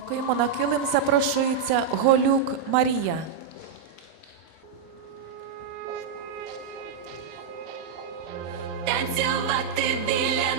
Дякуємо. На килим запрошується Голюк Марія. Танцювати біля.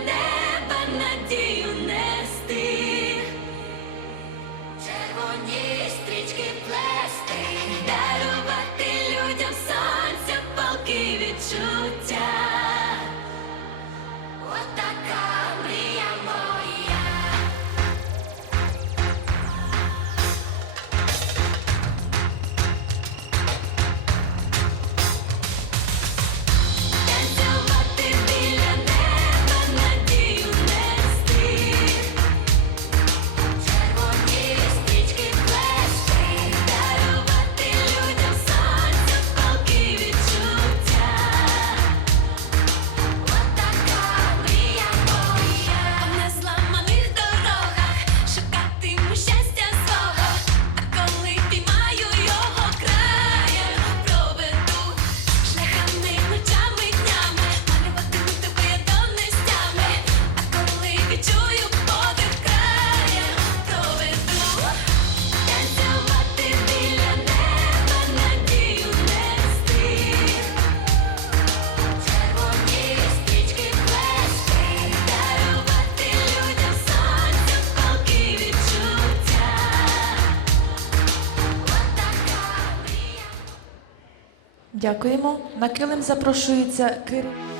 Дякуємо. На килим запрошується Кирил.